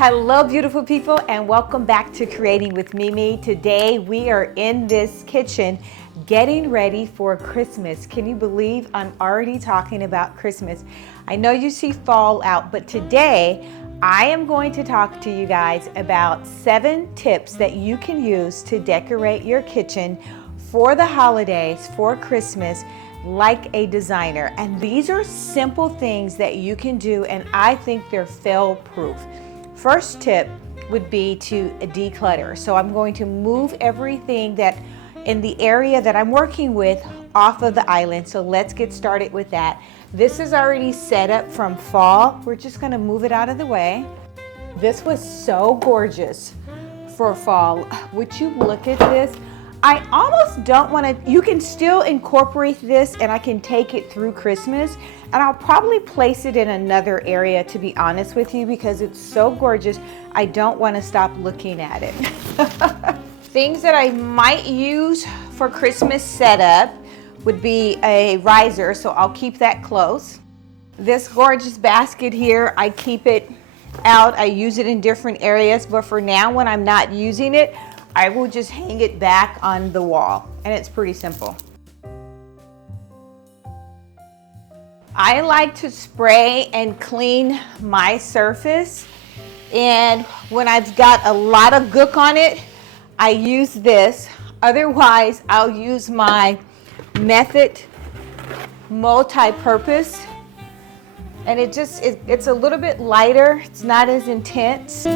Hello beautiful people, and welcome back to Creating with Mimi. Today we are in this kitchen getting ready for Christmas. Can you believe I'm already talking about Christmas? I know you see fall out, but today I am going to talk to you guys about 7 tips that you can use to decorate your kitchen for the holidays, for Christmas, like a designer. And these are simple things that you can do, and I think they're fail proof. First tip would be to declutter. So I'm going to move everything that in the area that I'm working with off of the island. So let's get started with that. This is already set up from fall. We're just gonna move it out of the way. This was so gorgeous for fall. Would you look at this? I almost don't want to, you can still incorporate this and I can take it through Christmas, and I'll probably place it in another area, to be honest with you, because it's so gorgeous. I don't want to stop looking at it. Things that I might use for Christmas setup would be a riser, so I'll keep that close. This gorgeous basket here, I keep it out. I use it in different areas, but for now when I'm not using it, I will just hang it back on the wall, and it's pretty simple. I like to spray and clean my surface, and when I've got a lot of gook on it, I use this. Otherwise, I'll use my Method multi-purpose, and it's a little bit lighter. It's not as intense.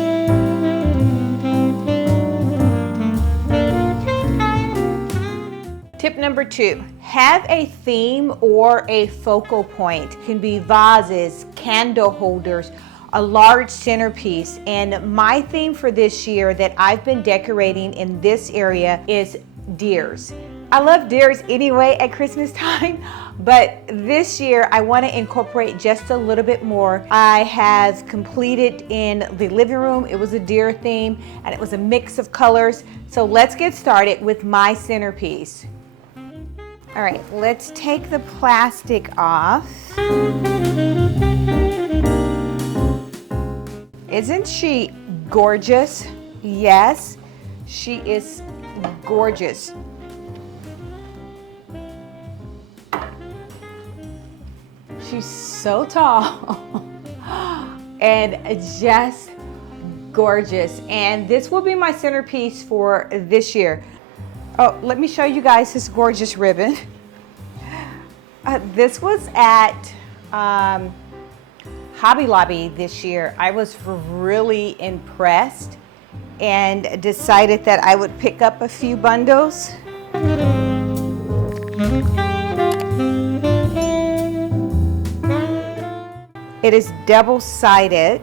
Tip number 2, have a theme or a focal point. It can be vases, candle holders, a large centerpiece. And my theme for this year that I've been decorating in this area is deers. I love deers anyway at Christmas time, but this year I want to incorporate just a little bit more. I have completed in the living room. It was a deer theme and it was a mix of colors. So let's get started with my centerpiece. All right, let's take the plastic off. Isn't she gorgeous? Yes, she is gorgeous. She's so tall and just gorgeous. And this will be my centerpiece for this year. Oh, let me show you guys this gorgeous ribbon. This was at Hobby Lobby this year. I was really impressed and decided that I would pick up a few bundles. It is double-sided.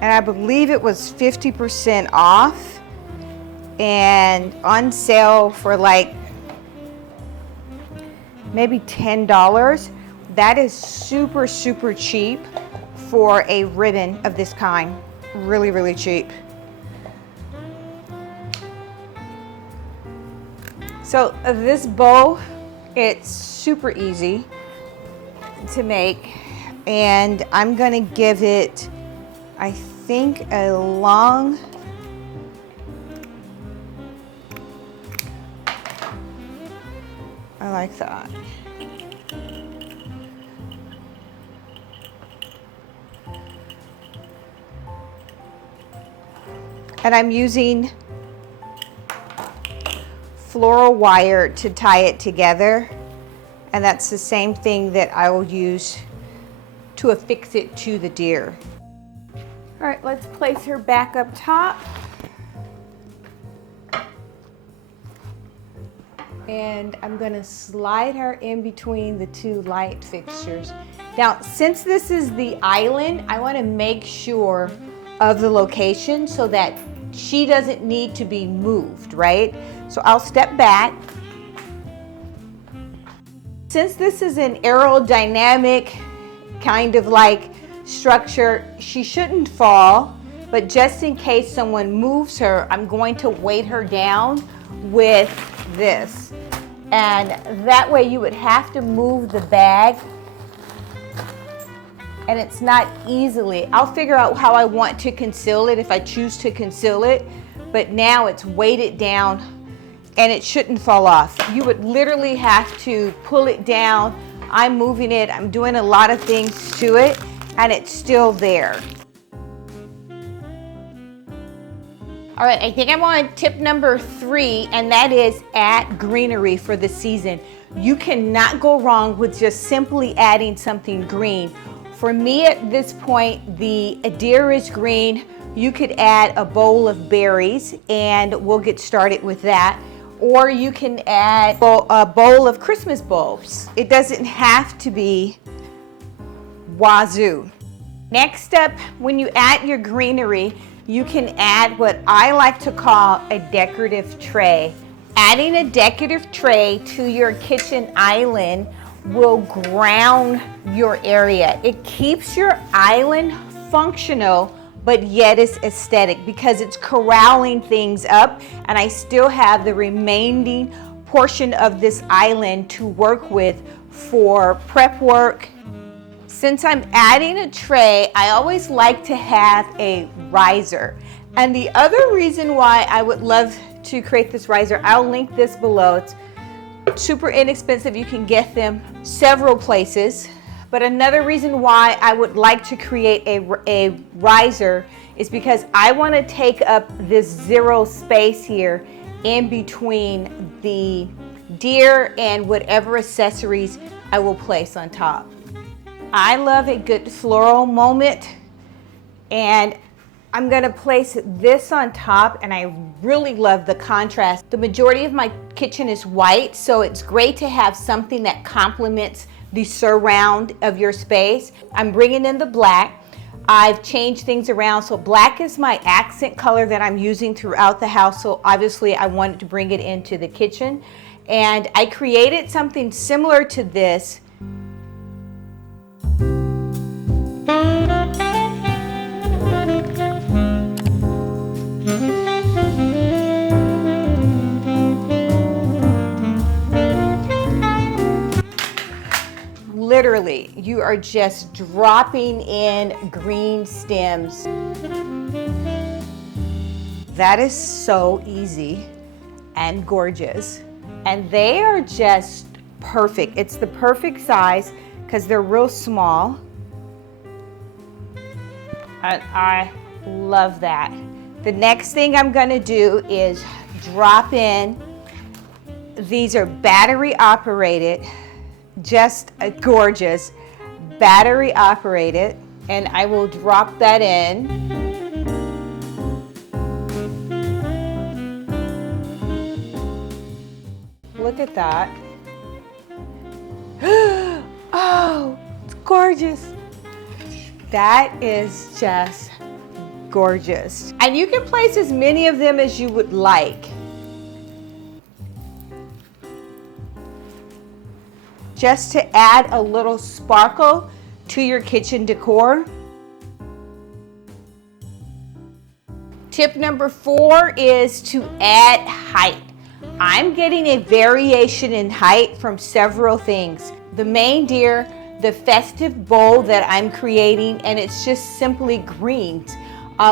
And I believe it was 50% off and on sale for like maybe $10. That is super, super cheap for a ribbon of this kind. Really, really cheap. So this bow, it's super easy to make, and I'm gonna give it, I think, a long, I like that. And I'm using floral wire to tie it together, and that's the same thing that I will use to affix it to the deer. All right, let's place her back up top. And I'm gonna slide her in between the 2 light fixtures. Now, since this is the island, I wanna make sure of the location so that she doesn't need to be moved, right? So I'll step back. Since this is an aerodynamic kind of like structure, she shouldn't fall, but just in case someone moves her, I'm going to weight her down with this. And that way you would have to move the bag and it's not easily. I'll figure out how I want to conceal it if I choose to conceal it, but now it's weighted down and it shouldn't fall off. You would literally have to pull it down. I'm moving it, I'm doing a lot of things to it, and it's still there. All right, I think I'm on tip number 3, and that is add greenery for the season. You cannot go wrong with just simply adding something green. For me at this point, the deer is green. You could add a bowl of berries, and we'll get started with that. Or you can add a bowl of Christmas bulbs. It doesn't have to be wazoo. Next up, when you add your greenery, you can add what I like to call a decorative tray. Adding a decorative tray to your kitchen island will ground your area. It keeps your island functional, but yet it's aesthetic because it's corralling things up, and I still have the remaining portion of this island to work with for prep work. Since I'm adding a tray, I always like to have a riser. And the other reason why I would love to create this riser, I'll link this below. It's super inexpensive. You can get them several places. But another reason why I would like to create a riser is because I want to take up this 0 space here in between the deer and whatever accessories I will place on top. I love a good floral moment, and I'm going to place this on top, and I really love the contrast. The majority of my kitchen is white, so it's great to have something that complements the surround of your space. I'm bringing in the black. I've changed things around, so black is my accent color that I'm using throughout the house, so obviously I wanted to bring it into the kitchen. And I created something similar to this. Literally, you are just dropping in green stems. That is so easy and gorgeous. And they are just perfect. It's the perfect size because they're real small. And I love that. The next thing I'm gonna do is drop in. These are battery operated. Just gorgeous, battery operated, and I will drop that in. Look at that. Oh, it's gorgeous. That is just gorgeous. And you can place as many of them as you would like. Just to add a little sparkle to your kitchen decor. Tip number 4 is to add height. I'm getting a variation in height from several things. The main deer, the festive bowl that I'm creating, and it's just simply greens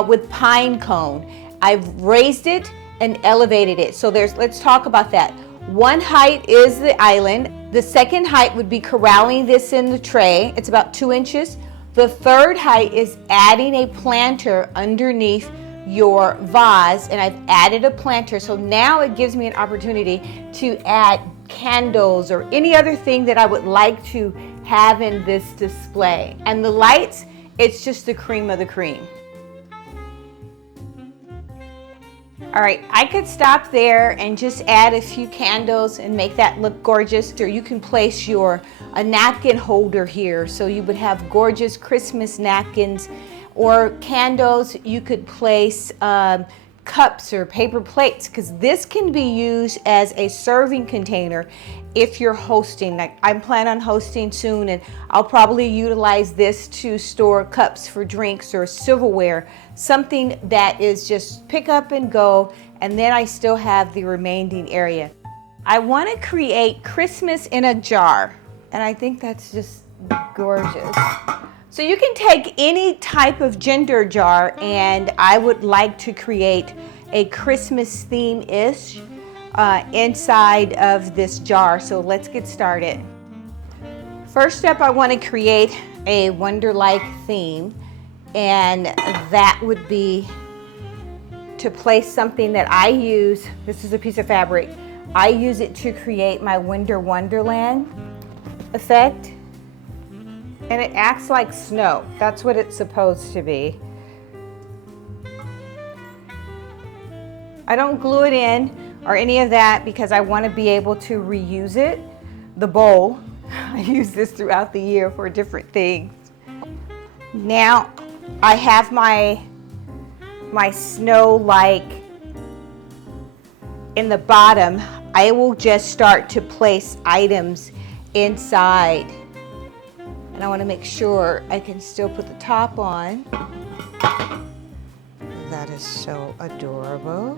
with pine cone. I've raised it and elevated it. So let's talk about that. One height is the island. The second height would be corralling this in the tray. It's about 2 inches. The third height is adding a planter underneath your vase, and I've added a planter. So now it gives me an opportunity to add candles or any other thing that I would like to have in this display. And the lights, it's just the cream of the cream. All right, I could stop there and just add a few candles and make that look gorgeous. Or you can place a napkin holder here, so you would have gorgeous Christmas napkins. Or candles, you could place cups or paper plates, because this can be used as a serving container if you're hosting. Like I plan on hosting soon, and I'll probably utilize this to store cups for drinks or silverware, something that is just pick up and go, and then I still have the remaining area. I want to create Christmas in a jar, and I think that's just gorgeous. So you can take any type of gender jar, and I would like to create a Christmas theme-ish inside of this jar. So let's get started. First up, I want to create a wonder-like theme, and that would be to place something that I use. This is a piece of fabric. I use it to create my Winter Wonderland effect. And it acts like snow. That's what it's supposed to be. I don't glue it in or any of that because I want to be able to reuse it. The bowl, I use this throughout the year for different things. Now I have my snow-like in the bottom. I will just start to place items inside. And I want to make sure I can still put the top on. That is so adorable.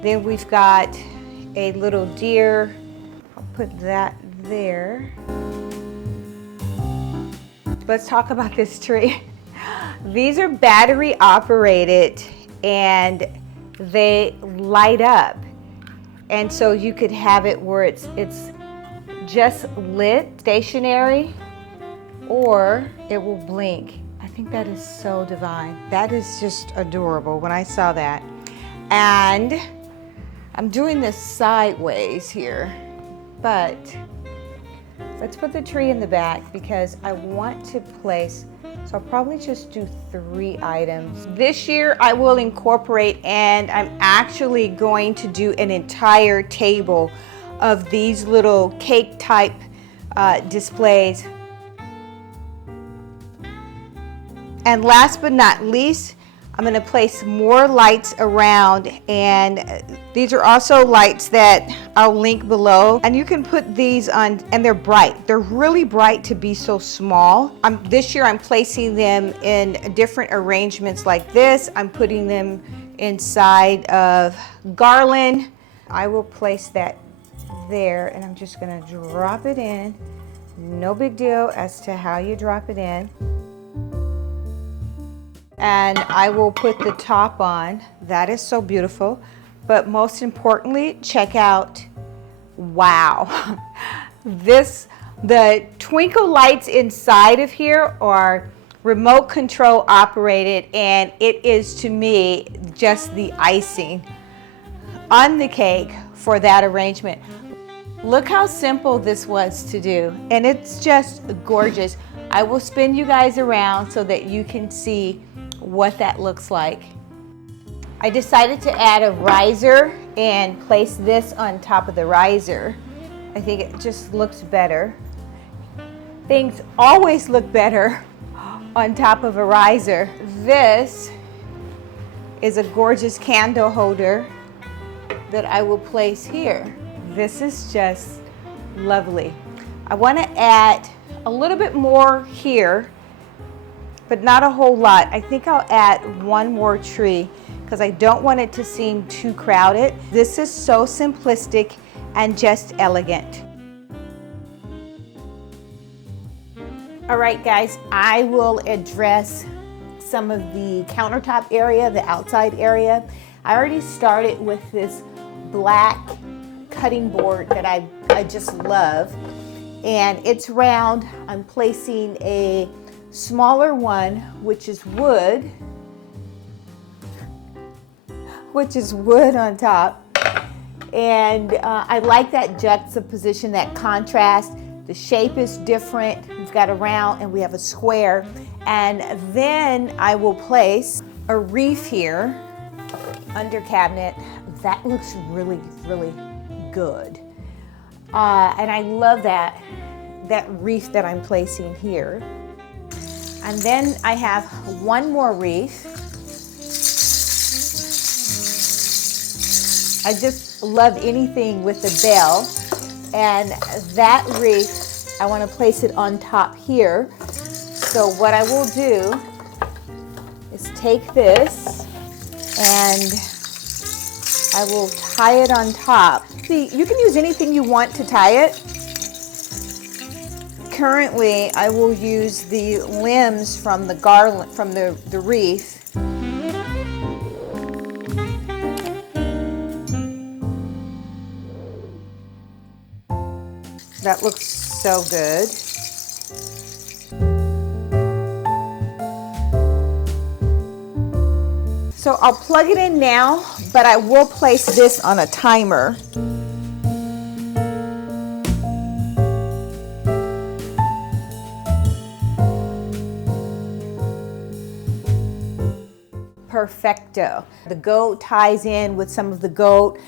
Then we've got a little deer. I'll put that there. Let's talk about this tree. These are battery operated and they light up. And so you could have it where it's just lit, stationary, or it will blink. I think that is so divine. That is just adorable when I saw that. And I'm doing this sideways here, but let's put the tree in the back because I want to place, so I'll probably just do 3 items. This year I will incorporate, and I'm actually going to do an entire table of these little cake type displays. And last but not least, I'm going to place more lights around, and these are also lights that I'll link below. And you can put these on, and they're bright. They're really bright to be so small. This year I'm placing them in different arrangements like this. I'm putting them inside of garland. I will place that there, and I'm just going to drop it in. No big deal as to how you drop it in. And I will put the top on. That is so beautiful. But most importantly, check out, wow. The twinkle lights inside of here are remote control operated, and it is to me just the icing on the cake for that arrangement. Look how simple this was to do, and it's just gorgeous. I will spin you guys around so that you can see what that looks like. I decided to add a riser and place this on top of the riser. I think it just looks better. Things always look better on top of a riser. This is a gorgeous candle holder that I will place here. This is just lovely. I want to add a little bit more here, but not a whole lot. I think I'll add one more tree because I don't want it to seem too crowded. This is so simplistic and just elegant. All right, guys, I will address some of the countertop area, the outside area. I already started with this black cutting board that I just love, and it's round. I'm placing a smaller one, which is wood on top, and I like that juxtaposition, that contrast. The shape is different. We've got a round and we have a square, and then I will place a wreath here under cabinet. That looks really, really good, and I love that wreath that I'm placing here. And then I have one more wreath. I just love anything with a bell. And that wreath, I want to place it on top here. So what I will do is take this and I will tie it on top. See, you can use anything you want to tie it. Currently, I will use the limbs from the garland, from the wreath. That looks so good. So I'll plug it in now, but I will place this on a timer. Perfecto. The gold ties in with some of the gold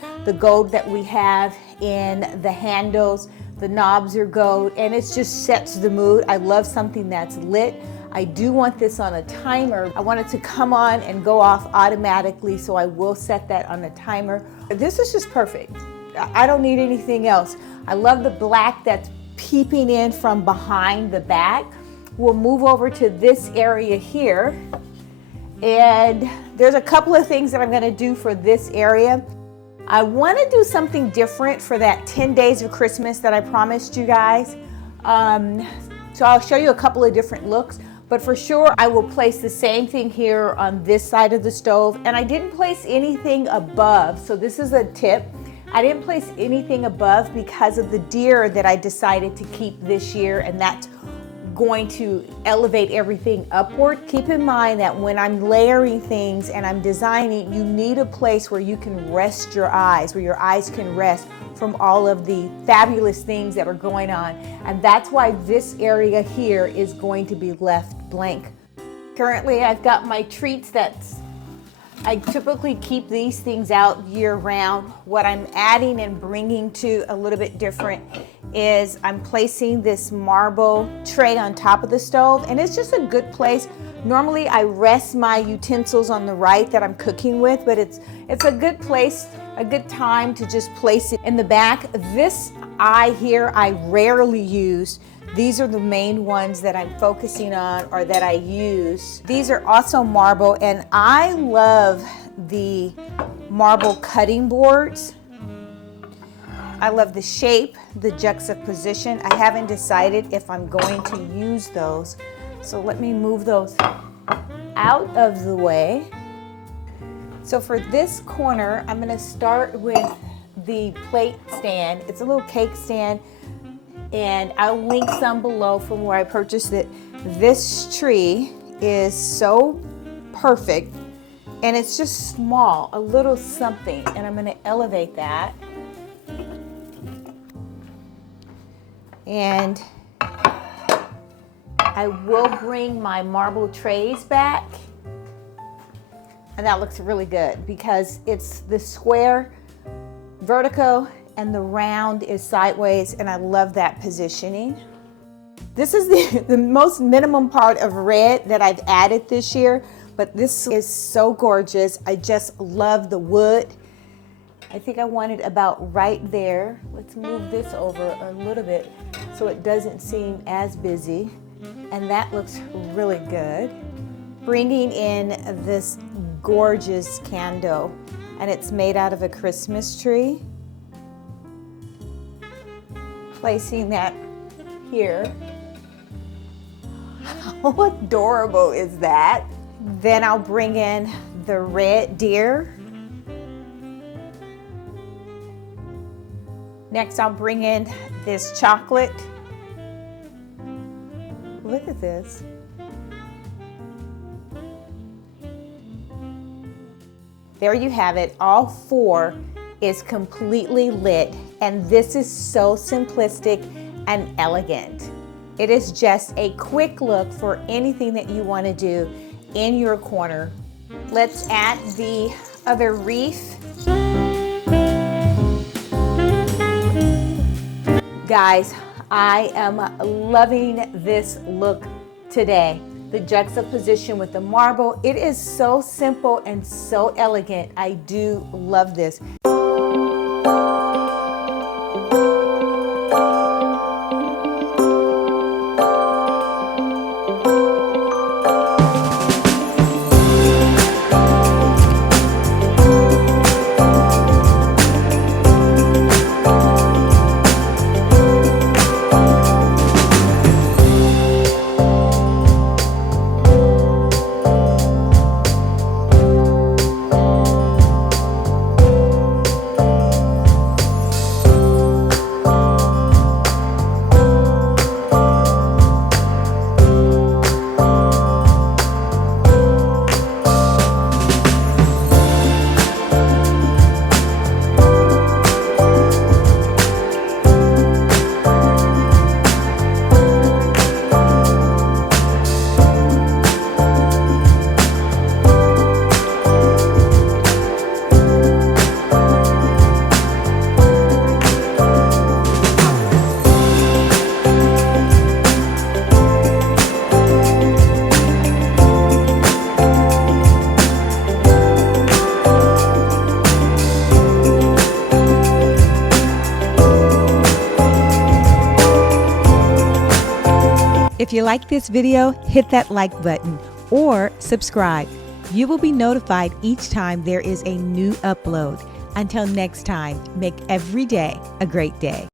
that we have in the handles. The knobs are gold, and it just sets the mood. I love something that's lit. I do want this on a timer. I want it to come on and go off automatically, so I will set that on a timer. This is just perfect. I don't need anything else. I love the black that's peeping in from behind the back. We'll move over to this area here. And there's a couple of things that I'm gonna do for this area. I wanna do something different for that 10 days of Christmas that I promised you guys. So I'll show you a couple of different looks, but for sure I will place the same thing here on this side of the stove. And I didn't place anything above, so this is a tip. I didn't place anything above because of the deer that I decided to keep this year, and that's going to elevate everything upward. Keep in mind that when I'm layering things and I'm designing, you need a place where you can rest your eyes, where your eyes can rest from all of the fabulous things that are going on. And that's why this area here is going to be left blank. Currently, I've got my treats I typically keep these things out year round. What I'm adding and bringing to a little bit different is I'm placing this marble tray on top of the stove, and it's just a good place. Normally I rest my utensils on the right that I'm cooking with, but it's a good place, a good time to just place it in the back. This eye here I rarely use. These are the main ones that I'm focusing on or that I use. These are also marble, and I love the marble cutting boards. I love the shape, the juxtaposition. I haven't decided if I'm going to use those. So let me move those out of the way. So for this corner, I'm gonna start with the plate stand. It's a little cake stand, and I'll link some below from where I purchased it. This tree is so perfect, and it's just small, a little something, and I'm gonna elevate that. And I will bring my marble trays back, and that looks really good because it's the square vertical and the round is sideways, and I love that positioning. This is the most minimum part of red that I've added this year, but this is so gorgeous. I just love the wood. I think I want it about right there. Let's move this over a little bit so it doesn't seem as busy. And that looks really good. Bringing in this gorgeous candle, and it's made out of a Christmas tree. Placing that here. How adorable is that? Then I'll bring in the red deer. Next, I'll bring in this chocolate. Look at this. There you have it. All four is completely lit, and this is so simplistic and elegant. It is just a quick look for anything that you want to do in your corner. Let's add the other wreath. Guys, I am loving this look today. The juxtaposition with the marble, it is so simple and so elegant. I do love this. If you like this video, hit that like button or subscribe. You will be notified each time there is a new upload. Until next time, make every day a great day.